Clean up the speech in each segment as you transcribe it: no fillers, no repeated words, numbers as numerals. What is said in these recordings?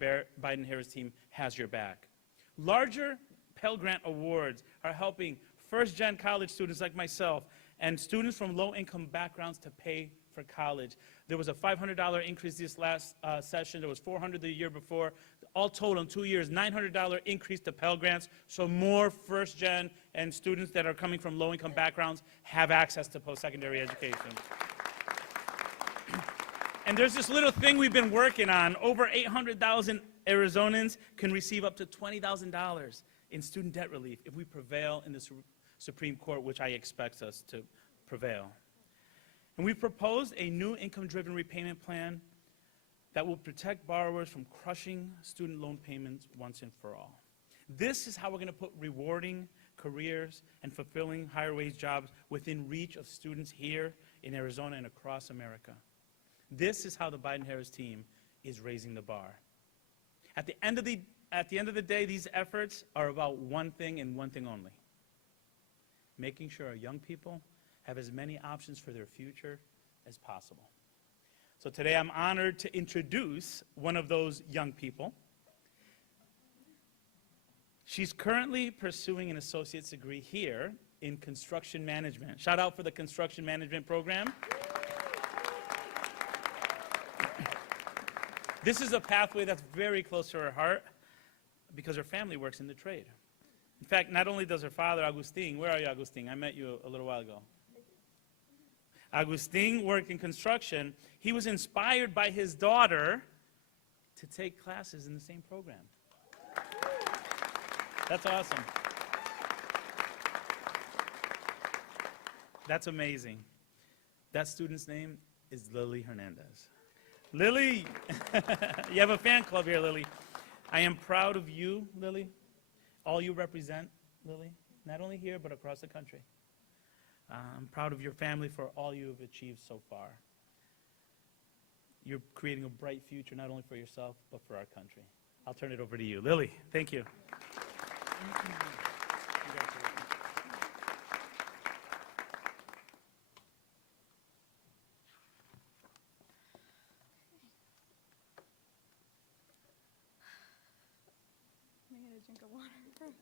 Biden-Harris team has your back. Larger Pell Grant awards are helping first-gen college students like myself and students from low-income backgrounds to pay for college. There was a $500 increase this last session. There was $400 the year before. All total in 2 years, $900 increase to Pell Grants, so more first-gen and students that are coming from low-income backgrounds have access to post-secondary education. And there's this little thing we've been working on. Over 800,000 Arizonans can receive up to $20,000 in student debt relief if we prevail in the Supreme Court, which I expect us to prevail. And we proposed a new income-driven repayment plan that will protect borrowers from crushing student loan payments once and for all. This is how we're going to put rewarding careers and fulfilling higher-wage jobs within reach of students here in Arizona and across America. This is how the Biden-Harris team is raising the bar. At the end of the day, these efforts are about one thing and one thing only: making sure our young people have as many options for their future as possible. So today I'm honored to introduce one of those young people. She's currently pursuing an associate's degree here in construction management. Shout out for the construction management program. This is a pathway that's very close to her heart because her family works in the trade. In fact, not only does her father, Agustin, where are you, Agustin? I met you a little while ago. Agustin worked in construction. He was inspired by his daughter to take classes in the same program. That's awesome. That's amazing. That student's name is Lily Hernandez. Lily, you have a fan club here, Lily. I am proud of you, Lily, all you represent, Lily, not only here but across the country. I'm proud of your family for all you have achieved so far. You're creating a bright future not only for yourself but for our country. I'll turn it over to you. Lily, thank you. Let me get a drink of water first.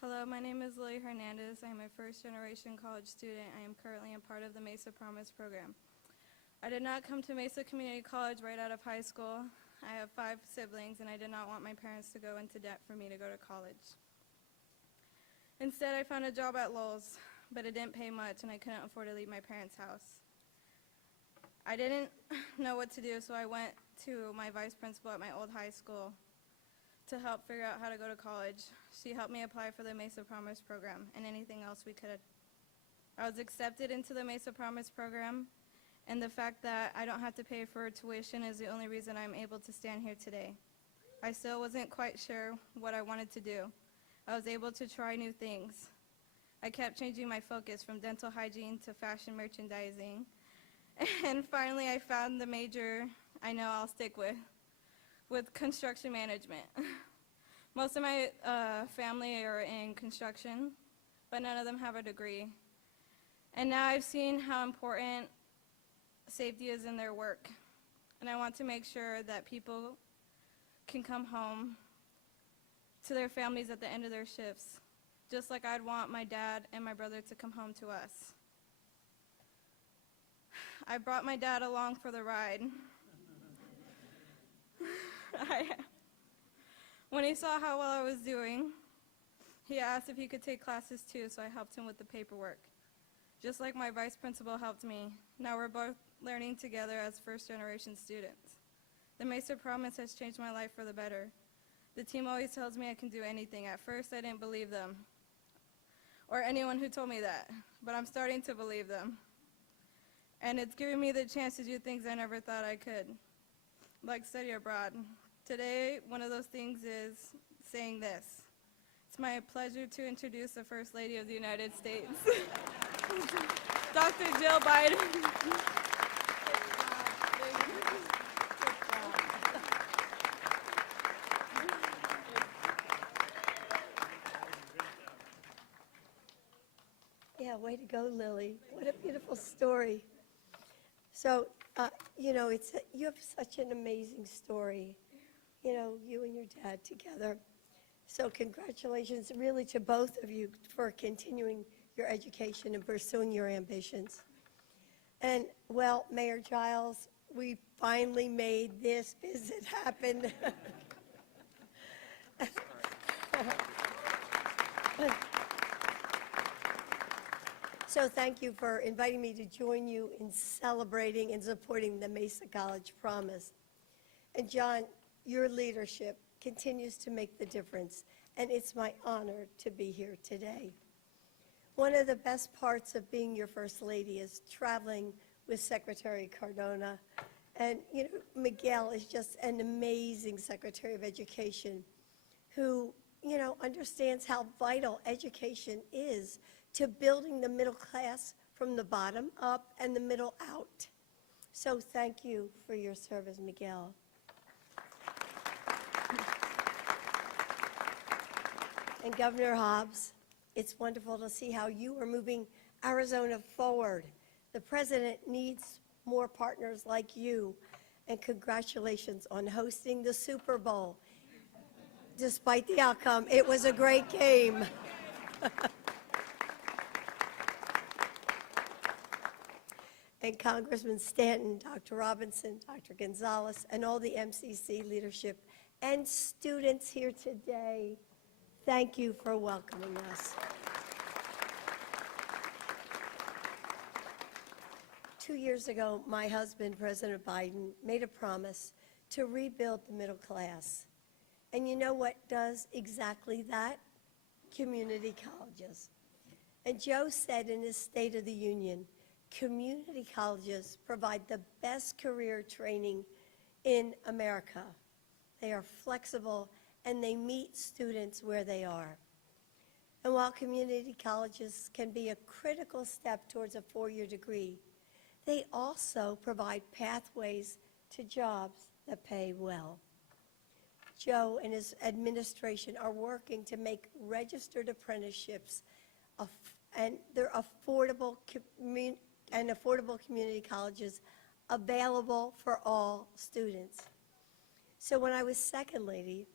Hello, my name is Lily Hernandez. I am a first-generation college student. I am currently a part of the Mesa Promise program. I did not come to Mesa Community College right out of high school. I have 5 siblings, and I did not want my parents to go into debt for me to go to college. Instead, I found a job at Lowe's, but it didn't pay much, and I couldn't afford to leave my parents' house. I didn't know what to do, so I went to my vice principal at my old high school to help figure out how to go to college. She helped me apply for the Mesa Promise program and anything else we could. I was accepted into the Mesa Promise program, and the fact that I don't have to pay for tuition is the only reason I'm able to stand here today. I still wasn't quite sure what I wanted to do. I was able to try new things. I kept changing my focus from dental hygiene to fashion merchandising. And finally, I found the major I know I'll stick with construction management. Most of my family are in construction, but none of them have a degree. And now I've seen how important safety is in their work. And I want to make sure that people can come home to their families at the end of their shifts, just like I'd want my dad and my brother to come home to us. I brought my dad along for the ride. When he saw how well I was doing, he asked if he could take classes too, so I helped him with the paperwork. Just like my vice principal helped me, now we're both learning together as first-generation students. The Mesa Promise has changed my life for the better. The team always tells me I can do anything. At first, I didn't believe them, or anyone who told me that, but I'm starting to believe them. And it's giving me the chance to do things I never thought I could, like study abroad. Today, one of those things is saying this. It's my pleasure to introduce the First Lady of the United States, Dr. Jill Biden. Yeah, way to go, Lily. What a beautiful story. So, you have such an amazing story, you and your dad together. So congratulations really to both of you for continuing your education and pursuing your ambitions. And, well, Mayor Giles, we finally made this visit happen. So thank you for inviting me to join you in celebrating and supporting the Mesa College Promise. And John, your leadership continues to make the difference, and it's my honor to be here today. One of the best parts of being your First Lady is traveling with Secretary Cardona. And, Miguel is just an amazing Secretary of Education who, understands how vital education is to building the middle class from the bottom up and the middle out. So thank you for your service, Miguel. And Governor Hobbs, it's wonderful to see how you are moving Arizona forward. The president needs more partners like you, and congratulations on hosting the Super Bowl. Despite the outcome, it was a great game. And Congressman Stanton, Dr. Robinson, Dr. Gonzalez, and all the MCC leadership and students here today, thank you for welcoming us. 2 years ago, my husband, President Biden, made a promise to rebuild the middle class. And you know what does exactly that? Community colleges. And Joe said in his State of the Union, community colleges provide the best career training in America. They are flexible and they meet students where they are. And while community colleges can be a critical step towards a four-year degree, they also provide pathways to jobs that pay well. Joe and his administration are working to make registered apprenticeships and their affordable community colleges available for all students. So when I was second lady,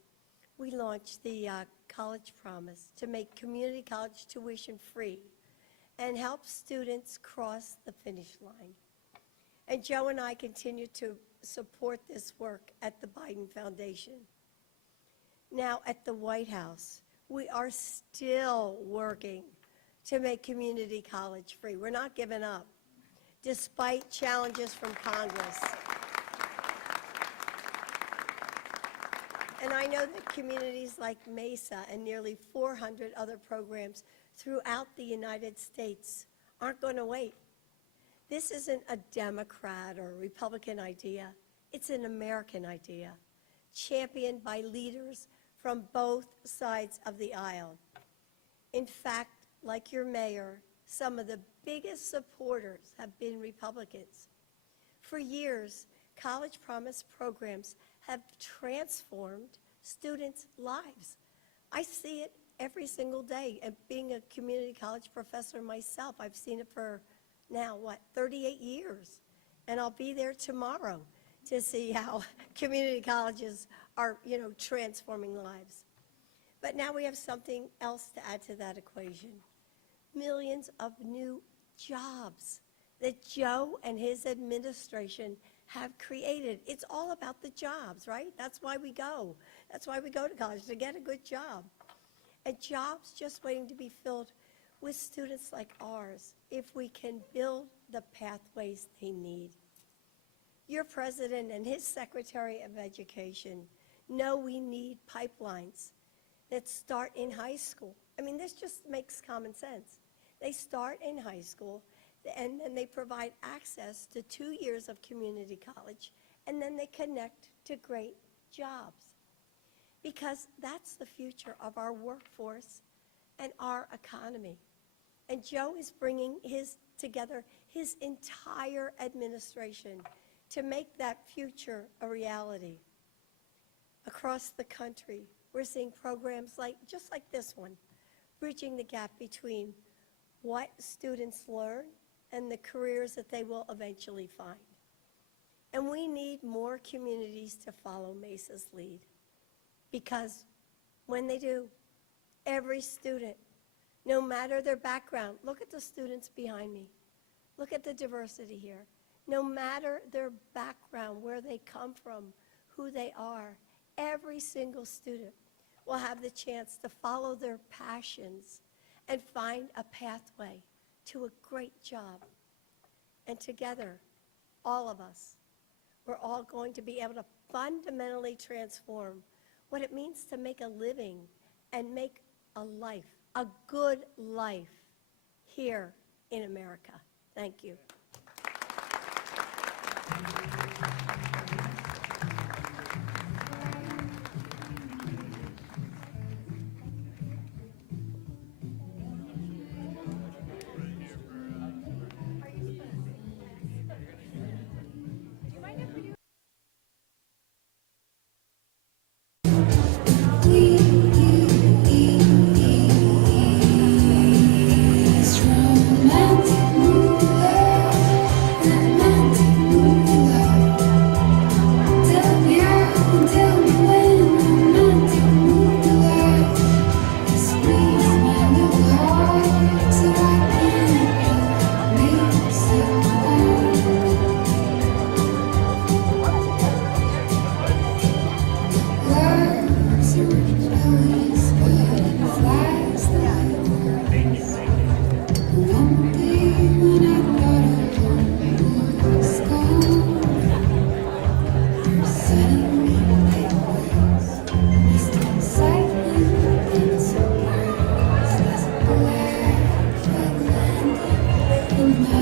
we launched the College Promise to make community college tuition free and help students cross the finish line. And Joe and I continue to support this work at the Biden Foundation. Now, at the White House, we are still working to make community college free. We're not giving up, despite challenges from Congress. And I know that communities like Mesa and nearly 400 other programs throughout the United States aren't going to wait. This isn't a Democrat or Republican idea. It's an American idea, championed by leaders from both sides of the aisle. In fact, like your mayor, some of the biggest supporters have been Republicans. For years, College Promise programs have transformed students' lives. I see it every single day. And being a community college professor myself, I've seen it for now, 38 years. And I'll be there tomorrow to see how community colleges are, transforming lives. But now we have something else to add to that equation. Millions of new jobs that Joe and his administration have created. It's all about the jobs, right? That's why we go. That's why we go to college, to get a good job. And jobs just waiting to be filled with students like ours if we can build the pathways they need. Your president and his Secretary of Education know we need pipelines that start in high school. I mean, this just makes common sense. They start in high school, and then they provide access to 2 years of community college, and then they connect to great jobs. Because that's the future of our workforce and our economy. And Joe is bringing together his entire administration to make that future a reality. Across the country, we're seeing programs just like this one, bridging the gap between what students learn and the careers that they will eventually find. And we need more communities to follow Mesa's lead, because when they do, every student, no matter their background, look at the students behind me, look at the diversity here, no matter their background, where they come from, who they are, every single student will have the chance to follow their passions and find a pathway to a great job. And together, all of us, we're all going to be able to fundamentally transform what it means to make a living and make a life, a good life, here in America. Thank you. In my